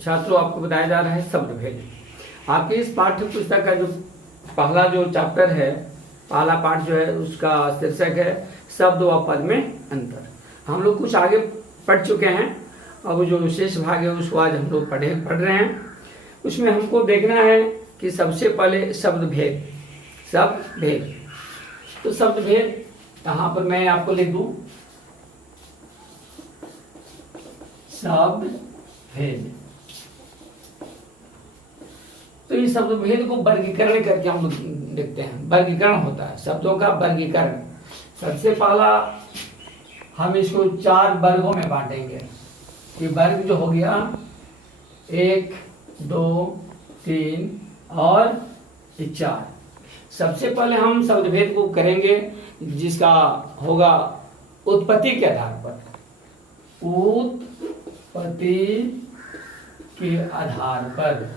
छात्रों आपको बताया जा रहा है शब्द भेद। आपके इस पाठ्य पुस्तक का जो पहला जो चैप्टर है, पहला पाठ जो है उसका शीर्षक है शब्द व पद में अंतर। हम लोग कुछ आगे पढ़ चुके हैं, अब जो शेष भाग है उसको आज हम लोग पढ़ रहे हैं। उसमें हमको देखना है कि सबसे पहले शब्द भेद। तो शब्द भेद यहाँ पर मैं आपको लिख दूं, शब्द भेद। तो इस शब्द भेद को वर्गीकरण करके हम लोग देखते हैं। वर्गीकरण होता है शब्दों का वर्गीकरण। सबसे पहला हम इसको 4 वर्गों में बांटेंगे। ये वर्ग जो हो गया 1, 2, 3 और 4। सबसे पहले हम शब्द भेद को करेंगे जिसका होगा उत्पत्ति के आधार पर। उत्पत्ति के आधार पर।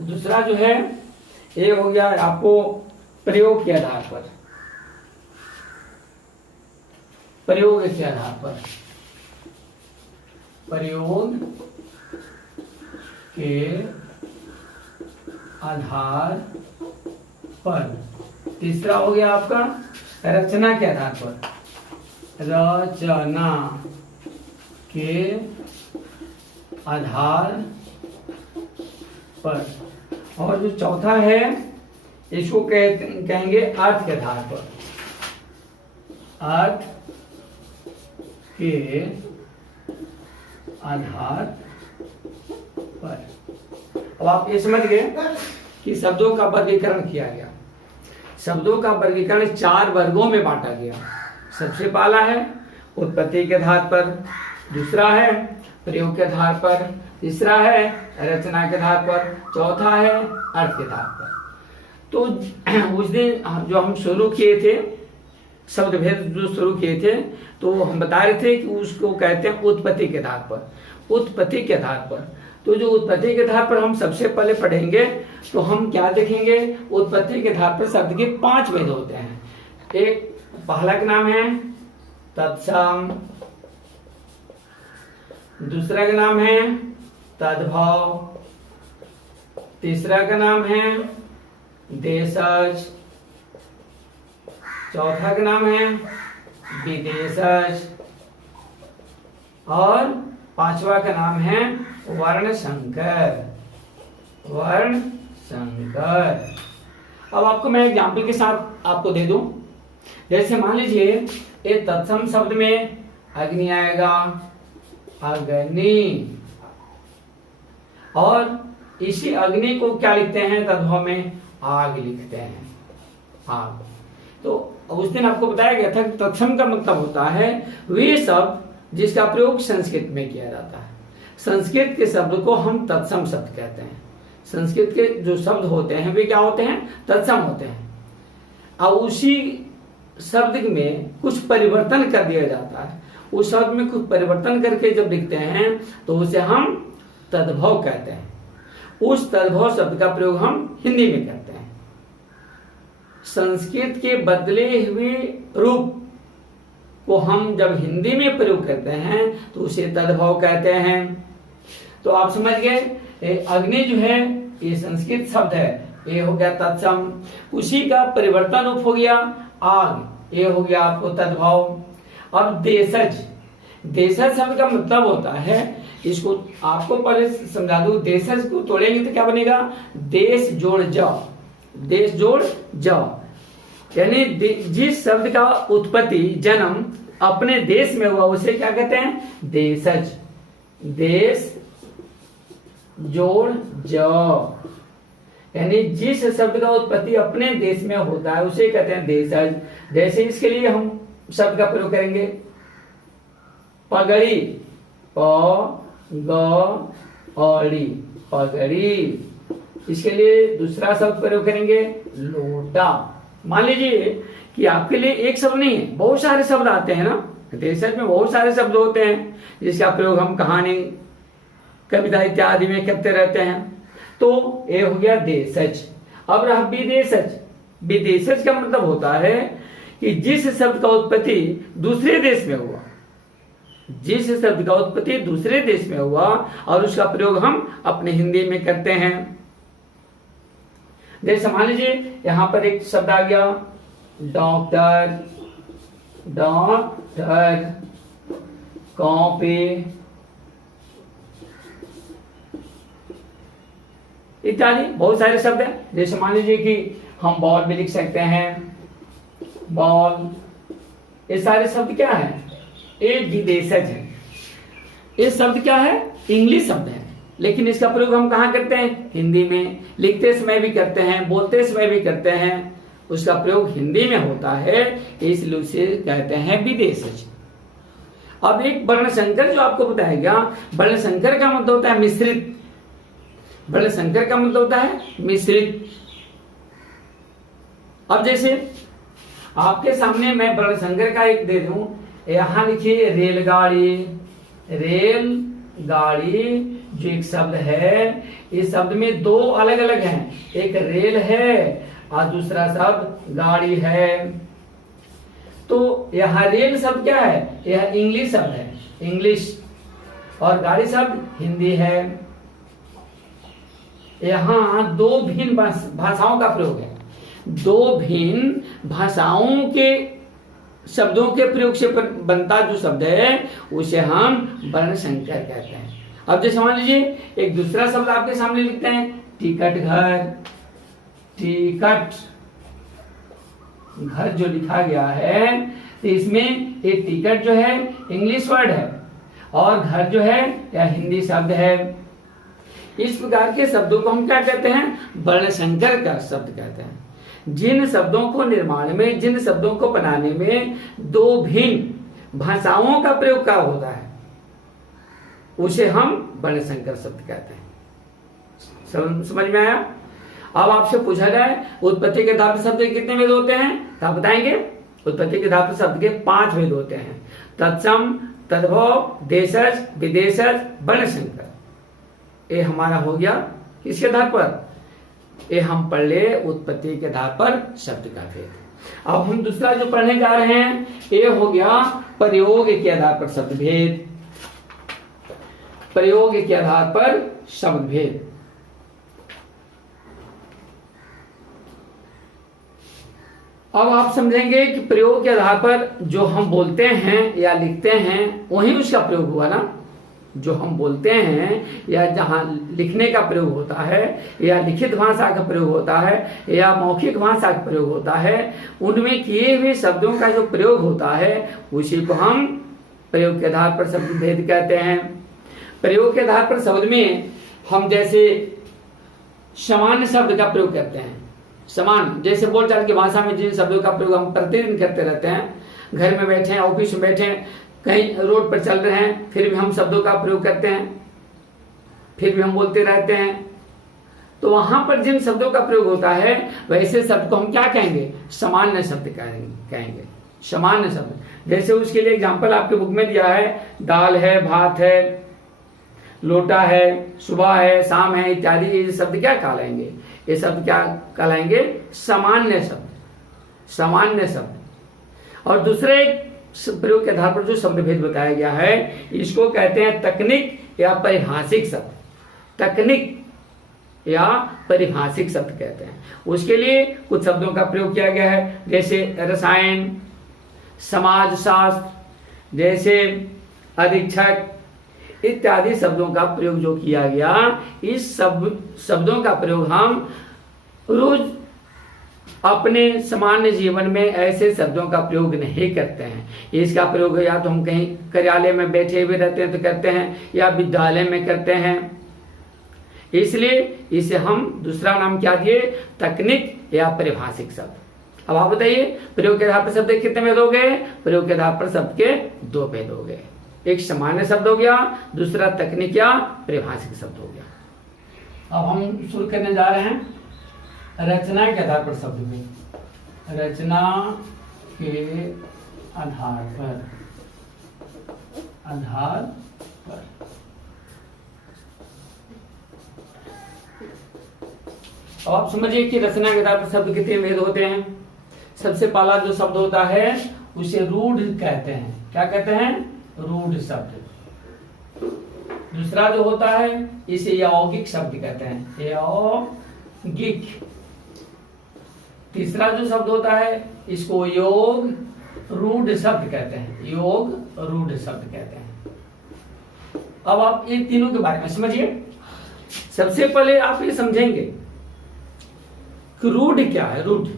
दूसरा जो है ये हो गया आपको प्रयोग के आधार पर। प्रयोग के आधार पर। प्रयोग के आधार पर। तीसरा हो गया आपका रचना के आधार पर। रचना के आधार पर। और जो चौथा है इसको कहेंगे अर्थ के आधार पर। अर्थ के आधार पर। अब आप ये समझ गए कि शब्दों का वर्गीकरण किया गया। शब्दों का वर्गीकरण 4 वर्गों में बांटा गया। सबसे पहला है उत्पत्ति के आधार पर, दूसरा है प्रयोग के आधार पर, तीसरा है रचना के आधार पर, चौथा है अर्थ के आधार पर। तो उस दिन जो हम शुरू किए थे शब्द भेद जो शुरू किए थे, तो हम बता रहे थे कि उसको कहते हैं उत्पत्ति के आधार पर। उत्पत्ति के आधार पर। तो जो उत्पत्ति के आधार पर हम सबसे पहले पढ़ेंगे तो हम क्या देखेंगे, उत्पत्ति के आधार पर शब्द के 5 भेद होते हैं। एक पहला का नाम है तत्सम, दूसरा का नाम है तद्भव, तीसरा का नाम है देशज, चौथा का नाम है विदेशज और 5वां का नाम है वर्ण संकर। वर्ण संकर। अब आपको मैं एग्जाम्पल के साथ आपको दे दूं। जैसे मान लीजिए ये तत्सम शब्द में अग्नि आएगा, अग्नि, और इसी अग्नि को क्या लिखते हैं तद्भव में, आग लिखते हैं, आग। तो उस दिन आपको बताया गया था कि तत्सम का मतलब होता है वे शब्द जिसका प्रयोग संस्कृत में किया जाता है। संस्कृत के शब्द को हम तत्सम शब्द कहते हैं। संस्कृत के जो शब्द होते हैं वे क्या होते हैं, तत्सम होते हैं। और उसी शब्द में कुछ परिवर्तन कर दिया जाता है। उस शब्द में कुछ परिवर्तन करके जब लिखते हैं तो उसे हम तद्भव कहते हैं। उस तद्भव शब्द का प्रयोग हम हिंदी में करते हैं। संस्कृत के बदले हुए रूप को हम जब हिंदी में प्रयोग करते हैं तो उसे तद्भव कहते हैं। तो आप समझ गए, अग्नि जो है ये संस्कृत शब्द है, ये हो गया तत्सम। उसी का परिवर्तन रूप हो गया आग, ये हो गया आपको तद्भव। अब देशज। देशज शब्द का मतलब होता है, इसको आपको पहले समझा दूं, देशज को तोड़ेंगे तो क्या बनेगा, देश जोड़ जाओ, देश जोड़ जाओ। यानी जिस शब्द का उत्पत्ति जन्म अपने देश में हुआ उसे क्या कहते हैं, देशज। देश जोड़ जाओ, यानी जिस शब्द का उत्पत्ति अपने देश में होता है उसे कहते हैं देशज। जैसे इसके लिए हम शब्द का प्रयोग करेंगे पगड़ी, प ग औड़ी, पगड़ी। इसके लिए दूसरा शब्द प्रयोग करेंगे लोटा। मान लीजिए कि आपके लिए एक शब्द नहीं है, बहुत सारे शब्द आते हैं ना, देशज में बहुत सारे शब्द होते हैं जिसका प्रयोग हम कहानी, कविता इत्यादि में करते रहते हैं। तो ये हो गया देशज। अब रहा विदेशज। विदेशज का मतलब होता है कि जिस शब्द का उत्पत्ति दूसरे देश में हुआ, जिस शब्द का उत्पत्ति दूसरे देश में हुआ और उसका प्रयोग हम अपने हिंदी में करते हैं। जैसे मान लीजिए यहां पर एक शब्द आ गया डॉक्टर, डॉक्टर, कॉपी इत्यादि बहुत सारे शब्द हैं। जैसे मान लीजिए कि हम बॉल भी लिख सकते हैं, बॉल। ये सारे शब्द क्या है? ये विदेशज है। ये शब्द क्या है? इंग्लिश शब्द है, लेकिन इसका प्रयोग हम कहाँ करते हैं? हिंदी में। लिखते समय भी करते हैं, बोलते समय भी करते हैं, उसका प्रयोग हिंदी में होता है, इसलिए उसे कहते हैं विदेशज। अब एक वर्ण संकर जो आपको बताया गया, वर्ण संकर का मतलब होता है मिश्रित। वर्ण संकर का मतलब होता है मिश्रित। अब जैसे आपके सामने मैं वर्ण संकर का एक दे दूं, यहां लिखिए रेलगाड़ी। रेलगाड़ी जो एक शब्द है, इस शब्द में दो अलग अलग हैं, एक रेल है और दूसरा शब्द गाड़ी है। तो यह रेल शब्द क्या है? यह इंग्लिश शब्द है, इंग्लिश, और गाड़ी शब्द हिंदी है। यहां दो भिन्न भाषाओं का प्रयोग है। दो भिन्न भाषाओं के शब्दों के प्रयोग से बनता जो शब्द है उसे हम वर्ण संकर कहते हैं। अब जैसे मान लीजिए एक दूसरा शब्द आपके सामने लिखते हैं टिकट घर। टिकट घर जो लिखा गया है, तो इसमें एक टिकट जो है इंग्लिश वर्ड है और घर जो है या हिंदी शब्द है। इस प्रकार के शब्दों को हम क्या कहते हैं? वर्ण संकर का शब्द कहते हैं। जिन शब्दों को निर्माण में, जिन शब्दों को बनाने में दो भिन्न भाषाओं का प्रयोग का होता है, उसे हम वर्ण संकर शब्द कहते हैं। समझ में आया? अब आपसे पूछा जाए उत्पत्ति के धातु शब्द के कितने भेद होते हैं, तो आप बताएंगे? उत्पत्ति के धातु शब्द के 5 भेद होते हैं। तत्सम, तद्भव, देशज, विदेशज, वर्ण संकर। ये हमारा हो गया किसके आधार पर? ये हम पढ़ ले उत्पत्ति के आधार पर शब्द का भेद। अब हम दूसरा जो पढ़ने जा रहे हैं, ये हो गया प्रयोग के आधार पर शब्द भेद। प्रयोग के आधार पर शब्द भेद। अब आप समझेंगे कि प्रयोग के आधार पर जो हम बोलते हैं या लिखते हैं वही उसका प्रयोग हुआ ना। जो हम बोलते हैं या जहां लिखने का प्रयोग होता है या लिखित भाषा का प्रयोग होता है या मौखिक भाषा का प्रयोग होता है, उनमें किए हुए शब्दों का जो प्रयोग होता है उसी को हम प्रयोग के आधार पर शब्द भेद कहते हैं। प्रयोग के आधार पर शब्द में हम जैसे सामान्य शब्द का प्रयोग करते हैं। समान, जैसे बोलचाल की भाषा में जिन शब्दों का प्रयोग हम प्रतिदिन करते रहते हैं, घर में बैठे हैं, ऑफिस में बैठे हैं, कहीं रोड पर चल रहे हैं, फिर भी हम शब्दों का प्रयोग करते हैं, फिर भी हम बोलते रहते हैं। तो वहां पर जिन शब्दों का प्रयोग होता है वैसे शब्द को हम क्या कहेंगे? सामान्य शब्द कहेंगे। सामान्य शब्द। जैसे उसके लिए एग्जाम्पल आपके बुक में दिया है, दाल है, भात है, लोटा है, सुबह है, शाम है इत्यादि। ये शब्द क्या कहलाएंगे? ये शब्द क्या कहलाएंगे? सामान्य शब्द। सामान्य शब्द। और दूसरे प्रयोग के आधार पर जो शब्द भेद बताया गया है, इसको कहते हैं तकनीक या परिभाषिक शब्द। तकनीक या परिभाषिक शब्द कहते हैं। उसके लिए कुछ शब्दों का प्रयोग किया गया है, जैसे रसायन, समाजशास्त्र, जैसे अधीक्षक इत्यादि शब्दों का प्रयोग जो किया गया। इस सब शब्दों का प्रयोग हम रोज अपने सामान्य जीवन में ऐसे शब्दों का प्रयोग नहीं करते हैं। इसका प्रयोग या तो हम कहीं कार्यालय में बैठे हुए रहते हैं तो करते हैं, या विद्यालय में करते हैं। इसलिए इसे हम दूसरा नाम क्या दिए? तकनीक या परिभाषिक शब्द। अब आप बताइए प्रयोग के आधार पर शब्द कितने भेद हो गए? प्रयोग के आधार पर शब्द के 2 भेद हो गए। एक सामान्य शब्द हो गया, दूसरा तकनीक या परिभाषिक शब्द हो गया। अब हम शुरू करने जा रहे हैं रचना के आधार पर शब्द भेद। रचना के आधार पर अब आप समझिए कि रचना के आधार पर शब्द कितने भेद होते हैं। सबसे पहला जो शब्द होता है उसे रूढ़ कहते हैं। क्या कहते हैं? रूढ़ शब्द। दूसरा जो होता है इसे यौगिक शब्द कहते हैं, यौगिक। तीसरा जो शब्द होता है इसको योग रूढ़ शब्द कहते हैं, योग रूढ़ शब्द कहते हैं। अब आप ये तीनों के बारे में समझिए। सबसे पहले आप ये समझेंगे कि रूढ़ क्या है। रूढ़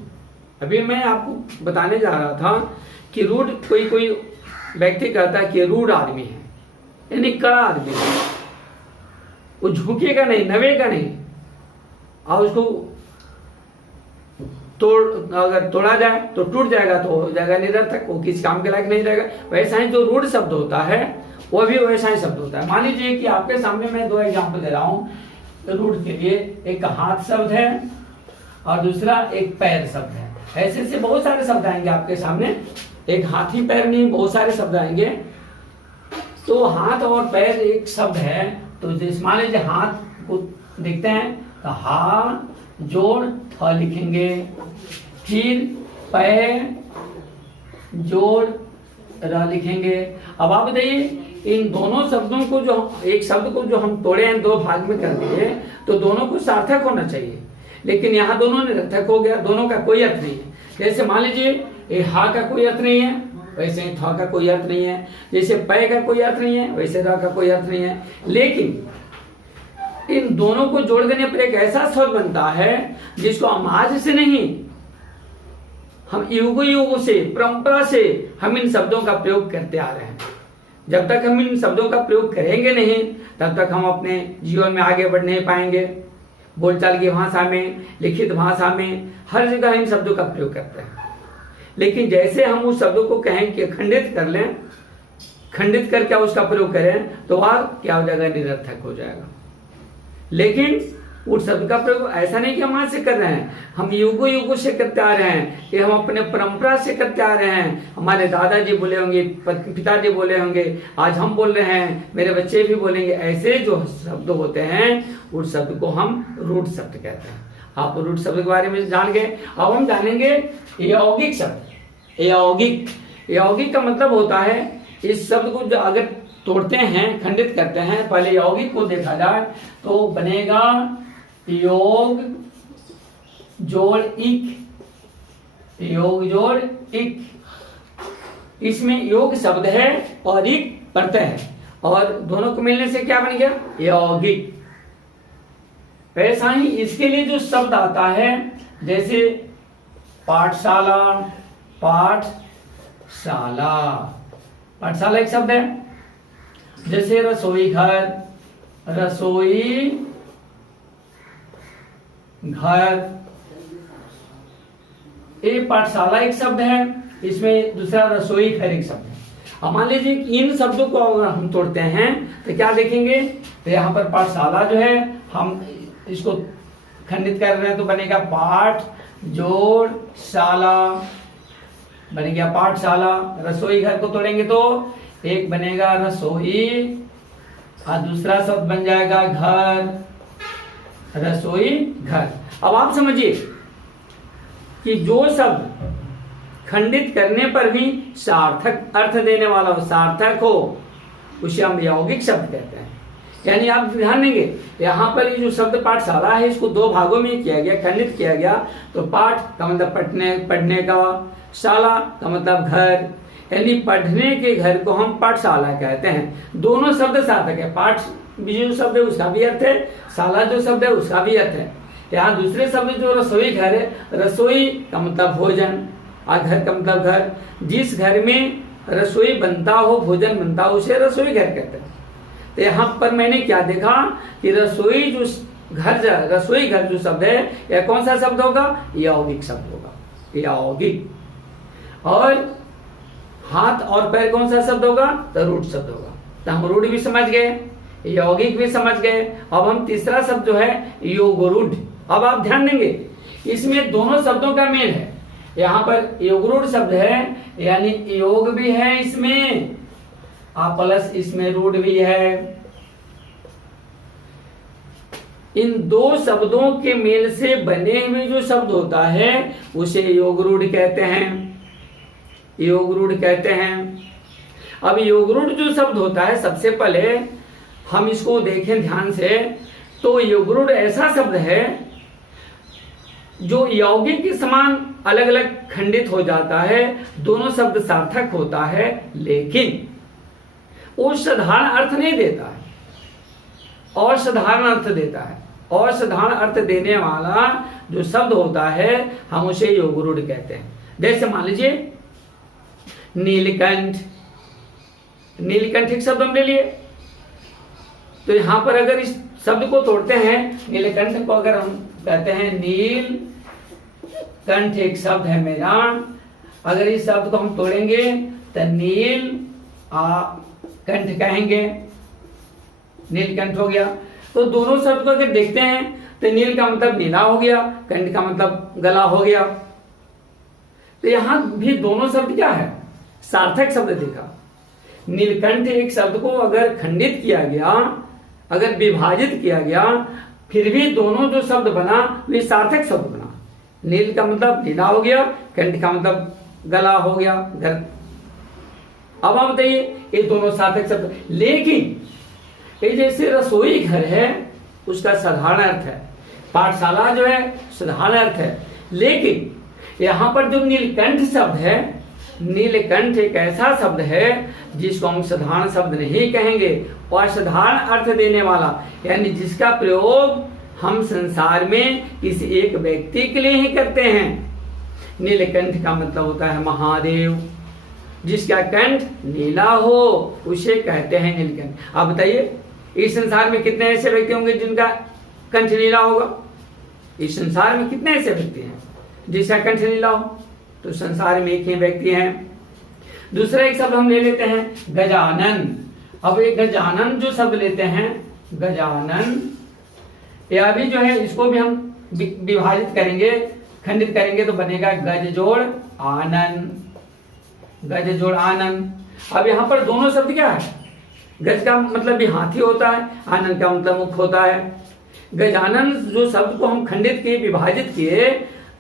अभी मैं आपको बताने जा रहा था कि रूढ़ कोई व्यक्ति कहता है कि रूढ़ आदमी है, यानी कड़ा आदमी है, वो झुकेगा नहीं, नवेगा नहीं, और उसको अगर तोड़ा जाए तो टूट जाएगा, तो हो जाएगा निरर्थक, वो किसी काम के लायक नहीं रहेगा। वैसा ही जो रूढ़ शब्द होता है वो भी वैसा ही शब्द होता है। मान लीजिए कि आपके सामने मैं दो एग्जाम्पल दे रहा हूं रूढ़ के लिए। एक हाथ शब्द है और दूसरा एक पैर शब्द है। ऐसे ऐसे बहुत सारे शब्द आएंगे आपके सामने, एक हाथी पैर नहीं, बहुत सारे शब्द आएंगे। तो हाथ और पैर एक शब्द है, तो जिस मान लीजिए हाथ को देखते हैं तो हा जोड़ थ लिखेंगे, फिर पैर जोड़ र लिखेंगे। अब आप बताइए इन दोनों शब्दों को जो एक शब्द को जो हम तोड़े हैं, दो भाग में कर दिए, तो दोनों को सार्थक होना चाहिए, लेकिन यहाँ दोनों निरर्थक हो गया, दोनों का कोई अर्थ नहीं है। जैसे मान लीजिए हा का कोई अर्थ नहीं है, वैसे ही था का कोई अर्थ नहीं है। जैसे पै का कोई अर्थ नहीं है, वैसे रा का कोई अर्थ नहीं है। लेकिन इन दोनों को जोड़ देने पर एक ऐसा शब्द बनता है जिसको हम आज से नहीं, हम युगों से, परंपरा से हम इन शब्दों का प्रयोग करते आ रहे हैं। जब तक हम इन शब्दों का प्रयोग करेंगे नहीं, तब तक हम अपने जीवन में आगे बढ़ नहीं पाएंगे। बोलचाल की भाषा में, लिखित भाषा में, हर जगह इन शब्दों का प्रयोग करते हैं। लेकिन जैसे हम उस शब्दों को कहें कि खंडित कर लें, खंडित करके उसका प्रयोग करें, तो वह क्या हो जाएगा, निरर्थक हो जाएगा। लेकिन उस शब्द का प्रयोग ऐसा नहीं कि हम आज से कर रहे हैं, हम युगों से करते आ रहे हैं, ये हम अपने परंपरा से करते आ रहे हैं। हमारे दादाजी बोले होंगे, पिताजी बोले होंगे, आज हम बोल रहे हैं, मेरे बच्चे भी बोलेंगे। ऐसे जो शब्द होते हैं उस शब्द को हम रूढ़ शब्द कहते हैं। आप रूढ़ शब्द के बारे में जान गए। अब हम जानेंगे यौगिक शब्द। यौगिक का मतलब होता है इस शब्द को जो अगर तोड़ते हैं, खंडित करते हैं, पहले यौगिक को देखा जाए तो बनेगा योग जोड़ इक, योग जोड़ इक। इसमें योग शब्द है और इक प्रत्यय है, और दोनों को मिलने से क्या बन गया, यौगिक। ऐसा ही इसके लिए जो शब्द आता है, जैसे पाठशाला, पाठशाला, पाठशाला एक शब्द है। जैसे रसोई घर, रसोई घर, ये पाठशाला एक शब्द है, इसमें दूसरा रसोई घर एक शब्द है। अब मान लीजिए कि इन शब्दों को अगर हम तोड़ते हैं तो क्या देखेंगे, तो यहाँ पर पाठशाला जो है, हम इसको खंडित कर रहे हैं तो बनेगा पाठ जोड़ शाला, बन गया पाठशाला। रसोई घर को तोड़ेंगे तो एक बनेगा रसोई और दूसरा शब्द बन जाएगा घर, रसोई घर। अब आप समझिए कि जो शब्द खंडित करने पर भी सार्थक अर्थ देने वाला हो, सार्थक हो, उसे हम यौगिक शब्द कहते हैं। यानी आप ध्यान देंगे, यहाँ पर जो शब्द पाठशाला है इसको दो भागों में किया गया, खंडित किया गया। तो पाठ का मतलब पढ़ने का, शाला का मतलब घर, यानी पढ़ने के घर को हम पाठशाला कहते हैं। दोनों शब्द सार्थक है, पाठ जो शब्द है उसका भी अर्थ है, शाला जो शब्द है उसका भी अर्थ है। यहाँ दूसरे शब्द जो रसोई घर है, रसोई का मतलब भोजन और घर का मतलब घर। जिस घर में रसोई बनता हो, भोजन बनता हो, उसे रसोई घर कहते हैं। तो यहाँ पर मैंने क्या देखा कि रसोई जो घर, रसोई घर जो शब्द है, यह कौन सा शब्द होगा, यौगिक शब्द होगा, यौगिक। और हाथ और पैर कौन सा शब्द होगा, तो रूढ़ शब्द होगा। तो हम रूढ़ भी समझ गए, यौगिक भी समझ गए। अब हम तीसरा शब्द जो है योगरूढ़। अब आप ध्यान देंगे, इसमें दोनों शब्दों का मेल है। यहाँ पर योगरूढ़ शब्द है, यानी योग भी है इसमें, प्लस इसमें रूढ़ भी है। इन दो शब्दों के मेल से बने हुए जो शब्द होता है उसे योगरूढ़ कहते हैं, योगरूढ़ कहते हैं। अब योगरूढ़ जो शब्द होता है, सबसे पहले हम इसको देखें ध्यान से, तो योगरूढ़ ऐसा शब्द है जो यौगिक के समान अलग अलग खंडित हो जाता है, दोनों शब्द सार्थक होता है, लेकिन वो साधारण अर्थ नहीं देता है, और साधारण अर्थ देता है। और साधारण अर्थ देने वाला जो शब्द होता है हम उसे योगरूढ़ कहते हैं। जैसे मान लीजिए नीलकंठ, नीलकंठ एक शब्द हम ले लिए, तो यहां पर अगर इस शब्द को तोड़ते हैं, नीलकंठ को अगर हम कहते हैं नील कंठ एक शब्द है मेरा, अगर इस शब्द को हम तोड़ेंगे तो नील कंठ कहेंगे, नीलकंठ हो गया। तो दोनों शब्द को अगर देखते हैं तो नील का मतलब नीला हो गया, कंठ का मतलब गला हो गया। तो यहां भी दोनों शब्द क्या है, सार्थक शब्द देखा। नीलकंठ एक शब्द को अगर खंडित किया गया, अगर विभाजित किया गया, फिर भी दोनों जो शब्द बना वे सार्थक शब्द बना। नील का मतलब नीला हो गया, कंठ का मतलब गला हो गया, घर। अब आप बताइए ये दोनों सार्थक शब्द, लेकिन ये जैसे रसोई घर है उसका साधारण अर्थ है, पाठशाला जो है साधारण अर्थ है, लेकिन यहां पर जो नीलकंठ शब्द है, नीलकंठ एक ऐसा शब्द है जिसको हम साधारण शब्द नहीं कहेंगे, और साधारण अर्थ देने वाला, यानी जिसका प्रयोग हम संसार में किसी एक व्यक्ति के लिए ही करते हैं। नीलकंठ का मतलब होता है महादेव, जिसका कंठ नीला हो उसे कहते हैं नीलकंठ। आप बताइए इस संसार में कितने ऐसे व्यक्ति होंगे जिनका कंठ नीला होगा? इस संसार में कितने ऐसे व्यक्ति हैं जिसका कंठ नीला हो? तो संसार में एक ही व्यक्ति है। दूसरा एक शब्द हम ले लेते हैं गजानन। अब एक गजानन जो शब्द लेते हैं, गजानन, यह भी जो है इसको भी हम विभाजित करेंगे, खंडित करेंगे तो बनेगा गज जोड़ आनन, गज जोड़ आनन। अब यहाँ पर दोनों शब्द क्या है, गज का मतलब भी हाथी होता है, आनंद का मतलब मुख होता है। गजानन जो शब्द को हम खंडित किए, विभाजित किए,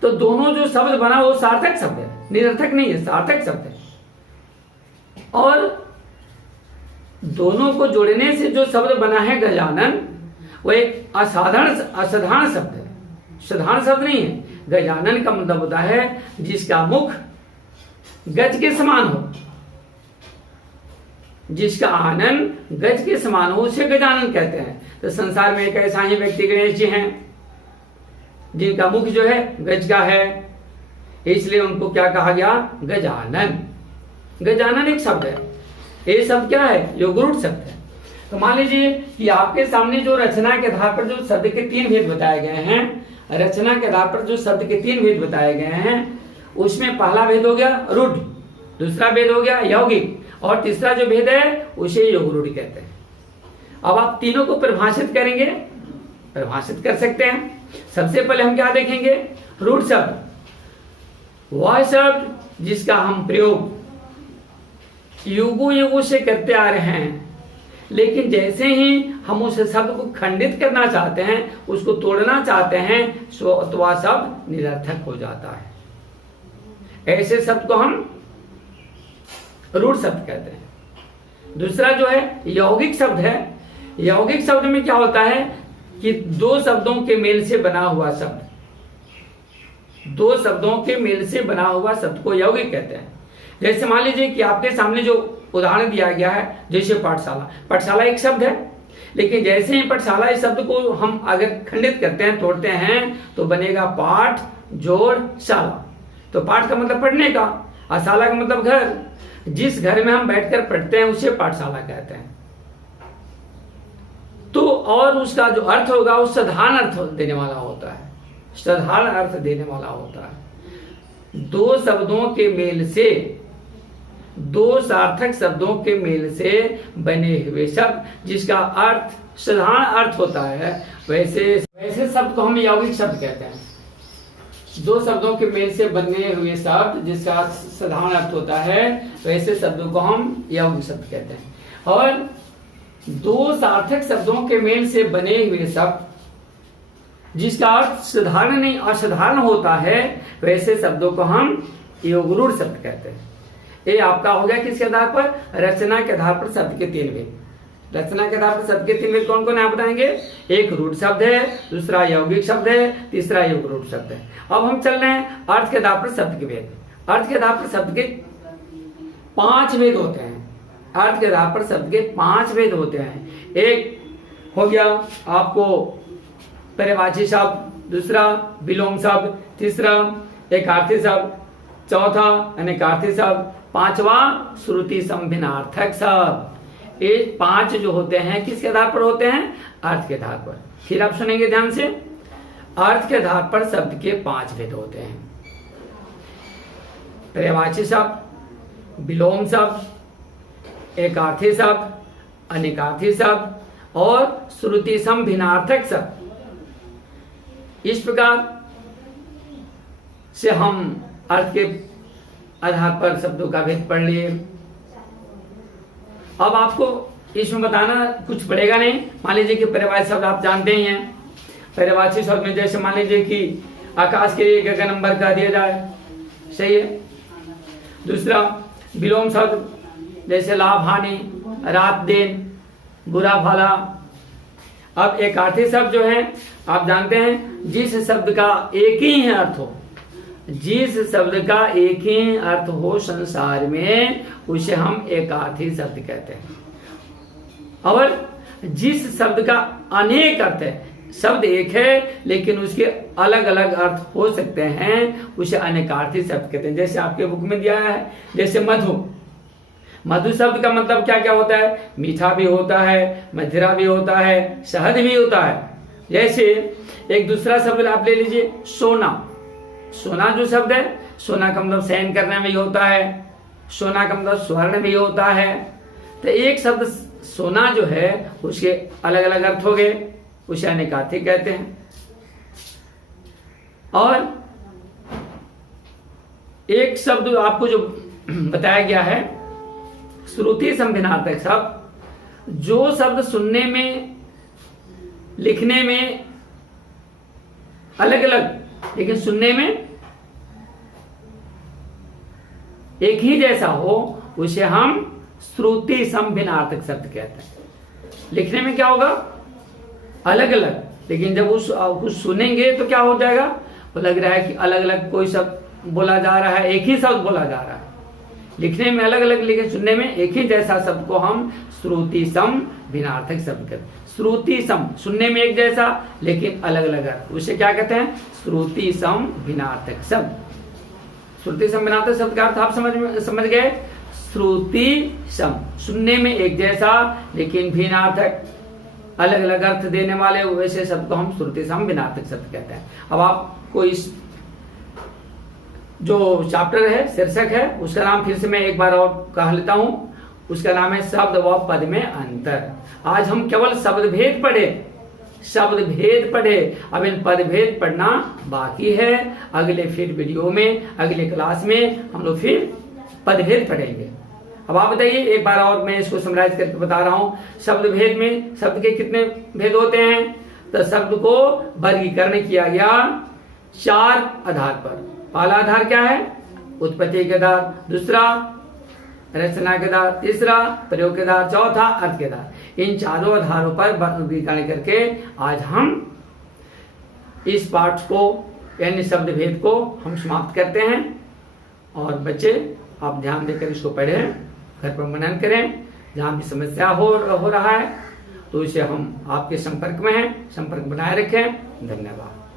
तो दोनों जो शब्द बना वो सार्थक शब्द है, निरर्थक नहीं है, सार्थक शब्द है। और दोनों को जोड़ने से जो शब्द बना है गजानन, वो एक असाधारण शब्द है, साधारण शब्द नहीं है। गजानन का मतलब होता है जिसका मुख गज के समान हो, जिसका आनंद गज के समान हो उसे गजानन कहते हैं। तो संसार में एक ऐसा ही व्यक्ति गणेश जी हैं जिनका मुख जो है गज का है, इसलिए उनको क्या कहा गया, गजानन। गजानन एक शब्द है, ये शब्द क्या है, योगरूढ़ शब्द है। तो मान लीजिए कि आपके सामने जो रचना के आधार पर जो शब्द के तीन भेद बताए गए हैं, रचना के आधार पर जो शब्द के तीन भेद बताए गए हैं, उसमें पहला भेद हो गया रूढ़, दूसरा भेद हो गया यौगिक, और तीसरा जो भेद है उसे योगरूढ़ कहते हैं। अब आप तीनों को परिभाषित करेंगे, परिभाषित कर सकते हैं। सबसे पहले हम क्या देखेंगे, रूढ़ शब्द, वह शब्द जिसका हम प्रयोग युगों युगों से करते आ रहे हैं, लेकिन जैसे ही हम उस शब्द को खंडित करना चाहते हैं, उसको तोड़ना चाहते हैं, तो वह शब्द निरर्थक हो जाता है। ऐसे शब्द को हम रूढ़ शब्द कहते हैं। दूसरा जो है यौगिक शब्द है। यौगिक शब्द में क्या होता है कि दो शब्दों के मेल से बना हुआ शब्द, दो शब्दों के मेल से बना हुआ शब्द को यौगिक कहते हैं। जैसे मान लीजिए कि आपके सामने जो उदाहरण दिया गया है, जैसे पाठशाला, पाठशाला एक शब्द है, लेकिन जैसे ही पाठशाला इस शब्द को हम अगर खंडित करते हैं, तोड़ते हैं, तो बनेगा पाठ जोड़ शाला। तो पाठ का मतलब पढ़ने का, और शाला का मतलब घर। जिस घर में हम बैठकर पढ़ते हैं उसे पाठशाला कहते हैं। तो और उसका जो अर्थ होगा वो साधारण अर्थ देने वाला होता है, साधारण अर्थ देने वाला होता है। दो शब्दों के मेल से, दो सार्थक शब्दों के मेल से बने हुए शब्द जिसका अर्थ साधारण अर्थ होता है, वैसे शब्द को हम यौगिक शब्द कहते हैं। दो शब्दों के मेल से बने हुए शब्द जिसका साधारण अर्थ होता है, वैसे शब्दों को हम यौगिक शब्द कहते हैं। और दो सार्थक शब्दों के मेल से बने हुए शब्द जिसका अर्थ साधारण नहीं असाधारण होता है, वैसे शब्दों को हम योगरूढ़ शब्द कहते हैं। ये आपका हो गया किसके आधार पर? रचना के आधार पर शब्द के 3 भेद। रचना के आधार पर शब्द के 3 भेद कौन कौन है आप बताएंगे? एक रूढ़ शब्द है, दूसरा यौगिक शब्द है, तीसरा योग रूढ़ शब्द है। अब हम चल रहे हैं अर्थ के आधार पर शब्द के भेद। अर्थ के आधार पर शब्द के 5 भेद होते हैं। अर्थ के आधार पर शब्द के 5 भेद होते हैं। एक हो गया आपको पर्यायवाची शब्द, दूसरा विलोम शब्द, तीसरा एकार्थी शब्द, चौथा अनेकार्थी शब्द, पांचवा श्रुति संभिन्नार्थक शब्द। ये 5 जो होते हैं किसके आधार पर होते हैं? अर्थ के आधार पर। फिर आप सुनेंगे ध्यान से, अर्थ के आधार पर शब्द के 5 भेद होते हैं। पर्यायवाची शब्द, विलोम शब्द, एकार्थी शब्द, अनेकार्थी शब्द और श्रुति संभिन्नार्थक शब्द। इस प्रकार से हम अर्थ के आधार पर शब्दों का भेद पढ़ लिए। अब आपको इसमें बताना कुछ पड़ेगा नहीं। मान लीजिए कि पर्यायवाची शब्द आप जानते ही हैं। पर्यायवाची शब्द में जैसे मान लीजिए कि आकाश के लिए गगन नंबर कह दिया जाए, सही है। दूसरा विलोम शब्द जैसे लाभ हानि, रात दिन, बुरा भला। अब एकार्थी शब्द जो है आप जानते हैं, जिस शब्द का एक ही अर्थ हो, जिस शब्द का एक ही अर्थ हो संसार में, उसे हम एकार्थी शब्द कहते हैं। और जिस शब्द का अनेक अर्थ है, शब्द एक है लेकिन उसके अलग अलग अर्थ हो सकते हैं, उसे अनेकार्थी शब्द कहते हैं। जैसे आपके बुक में दिया है, जैसे मधु। मधु शब्द का मतलब क्या क्या होता है? मीठा भी होता है, मदिरा भी होता है, शहद भी होता है। जैसे एक दूसरा शब्द आप ले लीजिए, सोना। सोना जो शब्द है, सोना का मतलब शयन करने में ही होता है, सोना का मतलब स्वर्ण भी होता है। तो एक शब्द सोना जो है उसके अलग अलग अर्थ हो गए, उसे अनेकार्थी कहते हैं। और एक शब्द आपको जो बताया गया है श्रुति संभिन्नार्थक शब्द, जो शब्द सुनने में लिखने में अलग अलग लेकिन सुनने में एक ही जैसा हो, उसे हम श्रुति संभिन्नार्थक शब्द कहते हैं। लिखने में क्या होगा? अलग अलग, लेकिन जब उस कुछ सुनेंगे तो क्या हो जाएगा? वो लग रहा है कि अलग अलग कोई शब्द बोला जा रहा है, एक ही शब्द बोला जा रहा है। लिखने में अलग अलग लेकिन सुनने में एक ही जैसा शब्द को हम श्रुति संभिन्नार्थक शब्द कहते हैं। श्रुति सम, सुनने में एक जैसा लेकिन अलग अलग अर्थ, उसे क्या कहते हैं? श्रुति संभिन्नार्थक शब्द। श्रुति संभिन्नार्थक शब्द का अर्थ आप समझ गए? श्रुति सम, सुनने में एक जैसा लेकिन भिन्नार्थक, अलग अलग अर्थ देने वाले वैसे शब्द को हम श्रुति संभिन्नार्थक शब्द कहते हैं। अब आपको इस जो चैप्टर है, शीर्षक है, उसका नाम फिर से मैं एक बार और कह लेता हूं। उसका नाम है शब्द व पद में अंतर। आज हम केवल शब्द भेद पढ़े, शब्द भेद पढ़े। अब इन पद भेद पढ़ना बाकी है। अगले फिर वीडियो में, अगले क्लास में हम लोग फिर पद भेद पढ़ेंगे। अब आप बताइए, एक बार और मैं इसको समराइज करके बता रहा हूं। शब्द भेद में शब्द के कितने भेद होते हैं? तो शब्द को वर्गीकरण किया गया 4 आधार पर। पहला आधार क्या है? उत्पत्ति के आधार, दूसरा रचना के आधार, तीसरा प्रयोग के आधार, चौथा अर्थ के आधार। इन चारों आधारों पर वर्गीकरण करके आज हम इस पाठ को यानी शब्द भेद को हम समाप्त करते हैं। और बच्चे आप ध्यान देकर इसको पढ़ें, घर पर मनन करें। जहां भी समस्या हो रहा है तो इसे हम आपके संपर्क में हैं, संपर्क बनाए रखें। धन्यवाद।